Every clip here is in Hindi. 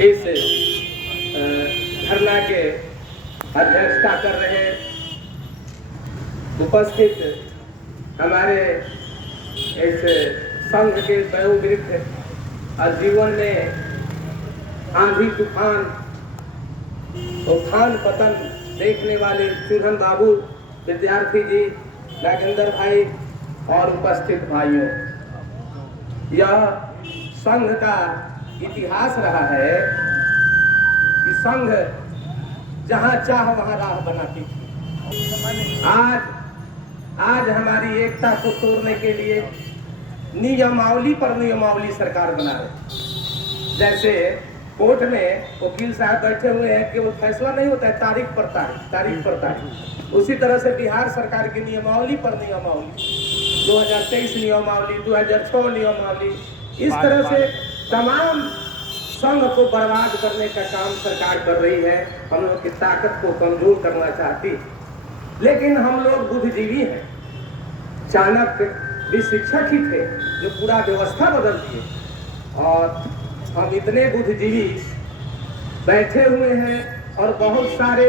इस धरना के अध्यक्षता कर रहे उपस्थित हमारे इस संघ के वयोवृद्ध और जीवन में आंधी तूफान उठान पतन देखने वाले चूल्हन बाबू, विद्यार्थी जी, नागेंद्र भाई और उपस्थित भाइयों, यह संघ का इतिहास रहा है कि संघ जहां चाह वहां राह बनाती थी। आज हमारी एकता को तोड़ने के लिए नियमावली पर नियमावली सरकार बना रही। जैसे कोर्ट में वकील साहब बैठे हुए हैं कि वो फैसला नहीं होता है तारीख पर तारीख। उसी तरह से बिहार सरकार की नियमावली पर नियमावली, 2023 नियमावली, 2006 नियमावली, इस तरह से तमाम संघ को बर्बाद करने का काम सरकार कर रही है। हम लोग की ताकत को कमजोर करना चाहती, लेकिन हम लोग बुद्धिजीवी हैं। चाणक्य भी शिक्षक ही थे जो पूरा व्यवस्था बदल दिए, और हम इतने बुद्धिजीवी बैठे हुए हैं और बहुत सारे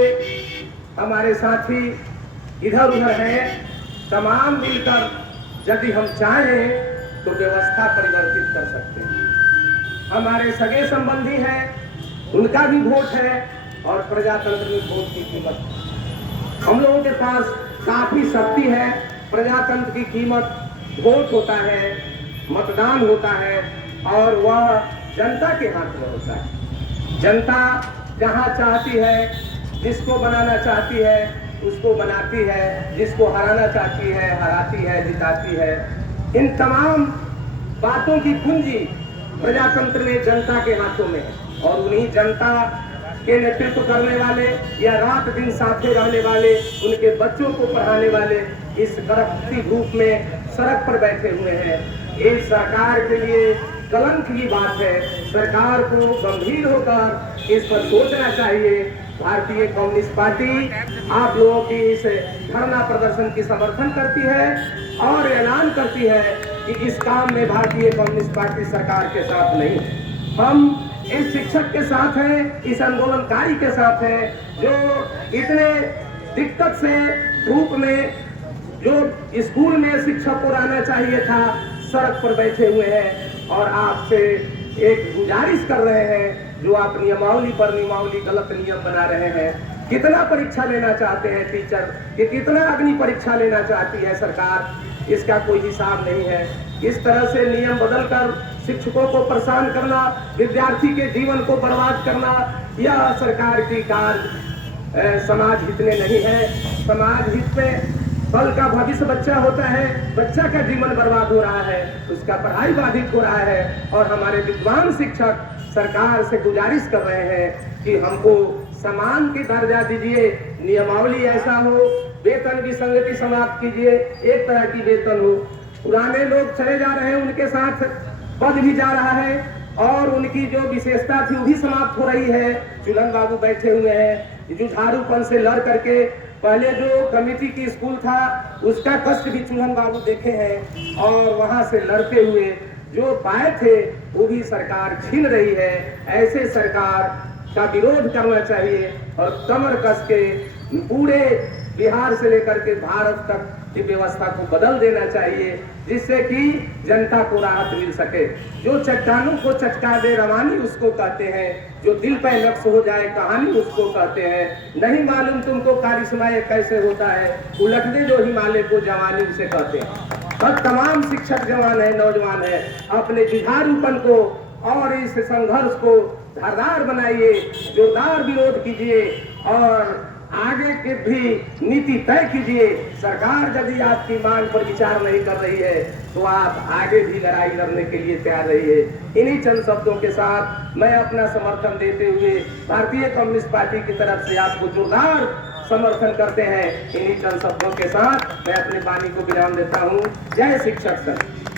हमारे साथी इधर उधर हैं। तमाम मिलकर यदि हम चाहें तो व्यवस्था परिवर्तित कर सकते हैं। हमारे सगे संबंधी हैं, उनका भी वोट है, और प्रजातंत्र में वोट की कीमत हम लोगों के पास काफी शक्ति है। प्रजातंत्र की कीमत वोट होता है, मतदान होता है, और वह जनता के हाथ में होता है। जनता जहां चाहती है, जिसको बनाना चाहती है उसको बनाती है, जिसको हराना चाहती है हराती है, जिताती है। इन तमाम बातों की कुंजी प्रजातंत्र में जनता के हाथों में है, और उन्हीं जनता के नेतृत्व करने वाले या रात दिन साथे रहने वाले, उनके बच्चों को पढ़ाने वाले इस करप्टी ग्रुप में सड़क पर बैठे हुए हैं। इस सरकार के लिए कलंक की बात है। सरकार को गंभीर होकर इस पर सोचना चाहिए। भारतीय कम्युनिस्ट पार्टी आप लोगों की इस धरना प्रदर्शन की समर्थन करती है और ऐलान करती है कि इस काम में भारतीय कम्युनिस्ट पार्टी सरकार के साथ नहीं। हम इस शिक्षक के साथ हैं, इस आंदोलनकारी के साथ हैं, जो इतने दिक्कत से धूप में, जो स्कूल में शिक्षक को रहना चाहिए था, सड़क पर बैठे हुए हैं। और आपसे एक गुजारिश कर रहे हैं, जो आप नियमावली पर नियमावली गलत नियम बना रहे हैं। कितना परीक्षा लेना चाहते हैं टीचर, कि कितना अग्नि परीक्षा लेना चाहती है सरकार, इसका कोई हिसाब नहीं है। इस तरह से नियम बदलकर शिक्षकों को परेशान करना, विद्यार्थी के जीवन को बर्बाद करना, यह सरकार की कार्य समाज हित में नहीं है। समाज हित में कल का भविष्य बच्चा होता है, बच्चा का जीवन बर्बाद हो रहा है, उसका पढ़ाई बाधित हो रहा है। और हमारे विद्वान शिक्षक सरकार से गुजारिश कर रहे हैं कि हमको समान की दर्जा दीजिए, नियमावली ऐसा हो, वेतन की संगति समाप्त कीजिए, एक तरह की वेतन हो। पुराने लोग चले जा रहे हैं, उनके साथ पद भी जा रहा है, और उनकी जो विशेषता थी वो भी समाप्त हो रही है। चूल्हन बाबू बैठे हुए हैं, जुझारूपन से लड़ करके, पहले जो कमेटी की स्कूल था उसका कष्ट भी चूल्हन बाबू देखे हैं, और वहां से लड़ते हुए जो पाए थे वो भी सरकार छीन रही है। ऐसे सरकार का विरोध करना चाहिए और कमर कस के पूरे बिहार से लेकर के भारत तक की व्यवस्था को बदल देना चाहिए, जिससे कि जनता को राहत मिल सके। जो चट्टानों को चटका दे रवानी उसको कहते हैं, जो दिल पे नक्श हो जाए कहानी उसको कहते हैं। नहीं मालूम तुमको कारिश्माए कैसे होता है, उलट दे जो हिमालय को जवानी उसे कहते हैं। और तमाम शिक्षक जवान है, नौजवान है, अपने जुझारूपन को और इस संघर्ष को धारदार बनाइए, जोरदार विरोध कीजिए, और आगे के भी नीति तय कीजिए। सरकार यदि आपकी मांग पर विचार नहीं कर रही है तो आप आगे भी लड़ाई लड़ने के लिए तैयार रहिए। इन्हीं चंद शब्दों के साथ मैं अपना समर्थन देते हुए भारतीय कम्युनिस्ट पार्टी की तरफ से आपको जोरदार समर्थन करते हैं। इन्हीं चंद शब्दों के साथ मैं अपनी वाणी को विराम देता हूँ। जय शिक्षक संघ।